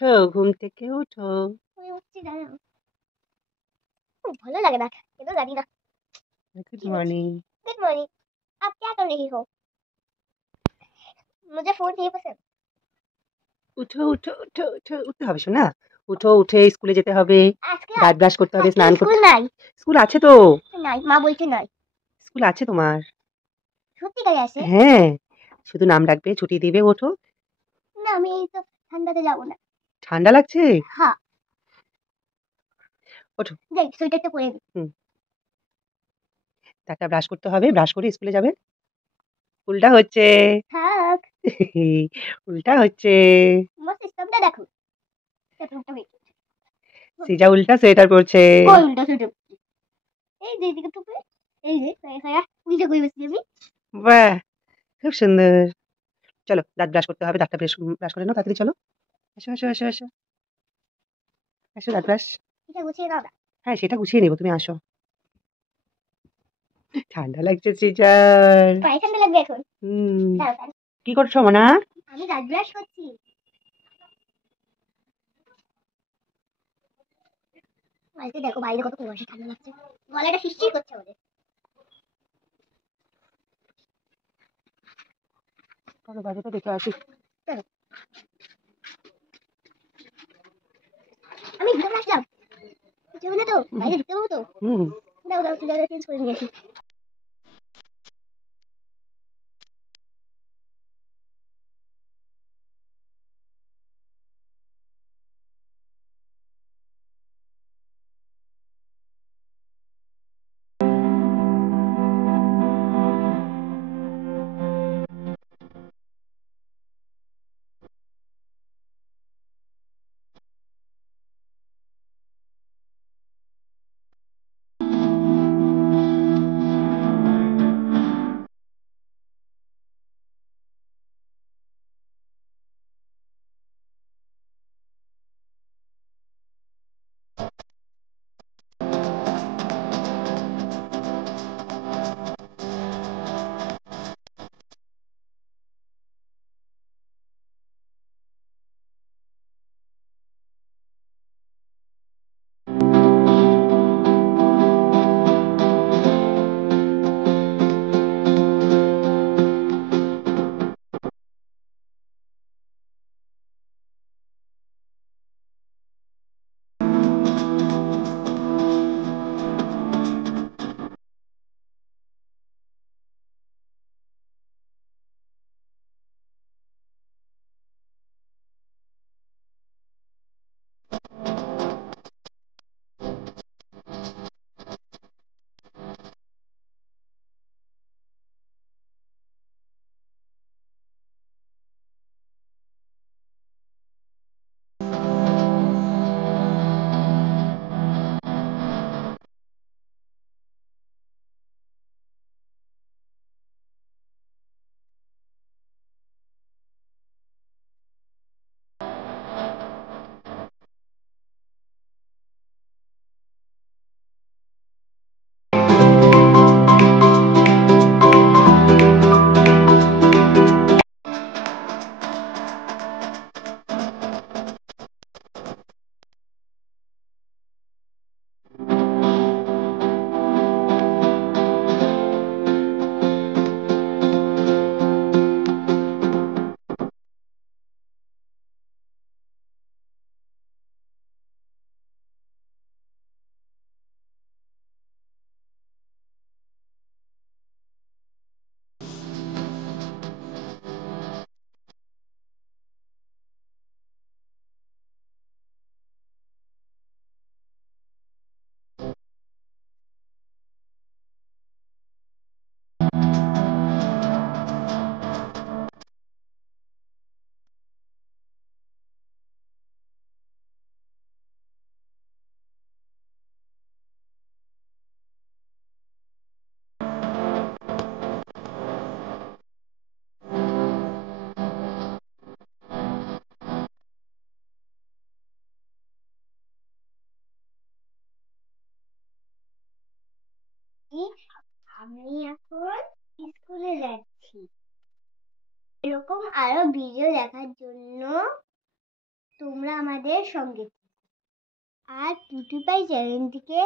ওঠো, ঘুম থেকে ওঠো। আমি উঠছি না। খুব ভালো लगे ना ये तो जानी ना। Good morning. Good morning. आप क्या कर रही हो? मुझे फोन नहीं पसंद। উঠো উঠো উঠো উঠো, উঠতে হবে শোনা। উঠো, উঠে স্কুলে যেতে হবে, আজকে দাঁত ব্রাশ করতে হবে, স্নান স্কুল করতে। নাই। স্কুল আছে তো। নাই মা বলছে নাই। স্কুল আছে তোমার। সত্যি করে আছে? হ্যাঁ, শুধু নাম ডাকবে, ছুটি দিবে, ওঠো। না আমি এই তো ঠান্ডাতে যাব না। ঠান্ডা লাগছে? হ্যাঁ। ওঠো। যাই সোয়েটারটা পরে নি। দাঁতটা ব্রাশ করতে হবে, ব্রাশ করে স্কুলে যাবে। উল্টা হচ্ছে। থাক। উল্টা হচ্ছে। আমার সিস্টেমটা দেখো। উল্টা হয়েছে। সিজা উল্টা সোয়েটার পরছে। কোন উল্টা সোয়েটার? এই যে এদিকে টুপি। এই যে সায়া উল্টা করে বসছি আমি। বাহ, খুব সুন্দর। চলো, দাঁত ব্রাশ করতে হবে, দাঁতটা ব্রাশ করে নাও তাড়াতাড়ি, চলো। এসো এসো এসো এসো এসো, দাঁত ব্রাশ। এটা গুছিয়ে দাও না। হ্যাঁ, সেটা গুছিয়ে নেবো, তুমি আসো। ঠান্ডা লাগছে সিজার। পায়ে ঠান্ডা লাগবে এখন। হুম। দাও দাও। কি করছো মোনা? আমি দাঁত ব্রাশ করছি। আজকে দেখো বাইরে কত কুয়াশা, ঠান্ডা লাগছে। গলাটা শিরশির করছে আমাদের। চলো বাজেটা দেখে আসি। আমি ঘুরে আসলাম। কিছু হলে তো বাইরে ঢুকতে পাবো তো? হুম। দাও দাও চুড়িদারটা চেঞ্জ করে নিয়ে আসি। আমি এখন স্কুলে যাচ্ছি। এরকম আরো ভিডিও দেখার জন্য তোমরা তোমরা আমাদের সঙ্গে আর PewDiePie চ্যানেলটিকে